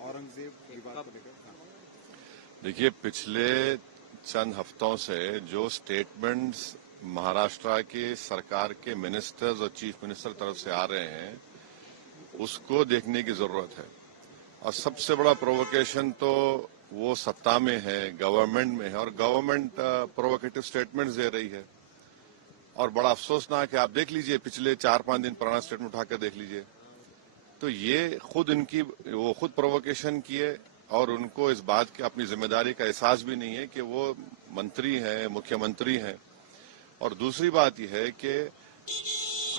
औरंगजेब विवाद को लेकर? देखिए, पिछले चंद हफ्तों से जो स्टेटमेंट्स महाराष्ट्र की सरकार के मिनिस्टर्स और चीफ मिनिस्टर तरफ से आ रहे हैं उसको देखने की जरूरत है। और सबसे बड़ा प्रोवोकेशन तो वो सत्ता में है, गवर्नमेंट में है, और गवर्नमेंट प्रोवोकेटिव स्टेटमेंट्स दे रही है। और बड़ा अफसोसनाक है, आप देख लीजिए पिछले 4-5 दिन पुराना स्टेटमेंट उठाकर देख लीजिए, तो ये वो खुद प्रोवोकेशन किए और उनको इस बात की अपनी जिम्मेदारी का एहसास भी नहीं है कि वो मंत्री हैं, मुख्यमंत्री हैं। और दूसरी बात यह है कि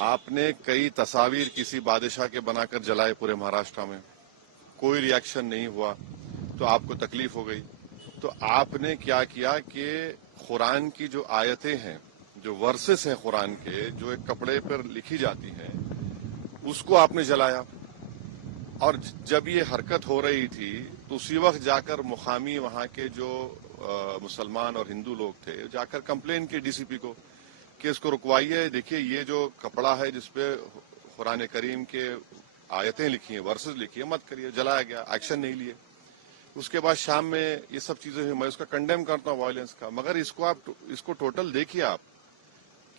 आपने कई तस्वीर किसी बादशाह के बनाकर जलाए पूरे महाराष्ट्र में, कोई रिएक्शन नहीं हुआ, तो आपको तकलीफ हो गई। तो आपने क्या किया कि कुरान की जो आयतें हैं, जो वर्सेस हैं कुरान के, जो एक कपड़े पर लिखी जाती हैं, उसको आपने जलाया। और जब ये हरकत हो रही थी तो उसी वक्त जाकर मुकामी वहां के जो मुसलमान और हिंदू लोग थे जाकर कंप्लेन की डीसीपी को कि इसको रुकवाइए। देखिए, ये जो कपड़ा है जिसपे कुरान करीम के आयतें लिखी हैं, वर्सेस लिखी है, मत करिए। जलाया गया, एक्शन नहीं लिए। उसके बाद शाम में ये सब चीजें हुई। मैं उसका कंडेम करता हूँ वायलेंस का, मगर इसको टोटल देखिए आप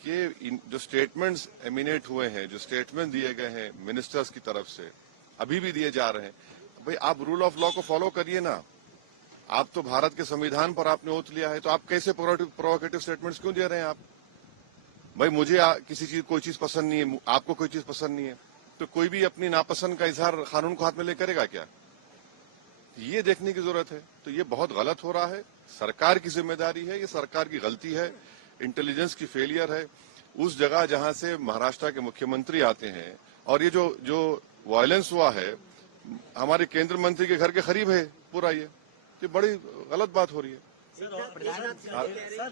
कि जो स्टेटमेंट्स एमिनेट हुए हैं, जो स्टेटमेंट दिए गए हैं मिनिस्टर्स की तरफ से, अभी भी दिए जा रहे हैं। भाई, आप रूल ऑफ लॉ को फॉलो करिए ना। आप तो भारत के संविधान पर आपने ओथ लिया है, तो आप कैसे प्रोवोकेटिव स्टेटमेंट्स क्यों दे रहे हैं आप? भाई, मुझे किसी चीज कोई चीज पसंद नहीं है, आपको कोई चीज पसंद नहीं है, तो कोई भी अपनी नापसंद का इजहार कानून को हाथ में ले करेगा क्या? ये देखने की जरूरत है। तो ये बहुत गलत हो रहा है, सरकार की जिम्मेदारी है, ये सरकार की गलती है, इंटेलिजेंस की फेलियर है। उस जगह जहां से महाराष्ट्र के मुख्यमंत्री आते हैं, और ये जो वायलेंस हुआ है हमारे केंद्र मंत्री के घर के करीब है पूरा, ये बड़ी गलत बात हो रही है।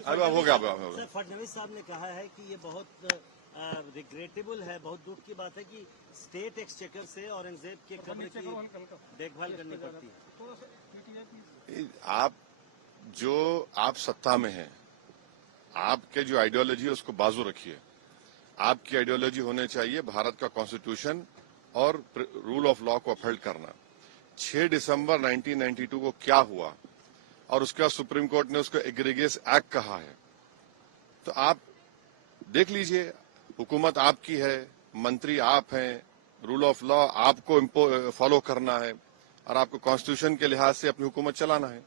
अब हो गया। सर, फडणवीस साहब ने कहा है कि ये बहुत रिग्रेटेबल है, बहुत दुख की बात है कि स्टेट एक्सचेकर से औरंगजेब के कब्र की देखभाल करनी पड़ती है। आप सत्ता में हैं, आपके जो आइडियोलॉजी है उसको बाजू रखिए। आपकी आइडियोलॉजी होने चाहिए भारत का कॉन्स्टिट्यूशन और रूल ऑफ लॉ को अपहोल्ड करना। 6 दिसंबर 1992 को क्या हुआ, और उसके बाद सुप्रीम कोर्ट ने उसको एग्रीगेस एक्ट कहा है। तो आप देख लीजिए, हुकूमत आपकी है, मंत्री आप हैं, रूल ऑफ लॉ आपको फॉलो करना है, और आपको कॉन्स्टिट्यूशन के लिहाज से अपनी हुकूमत चलाना है।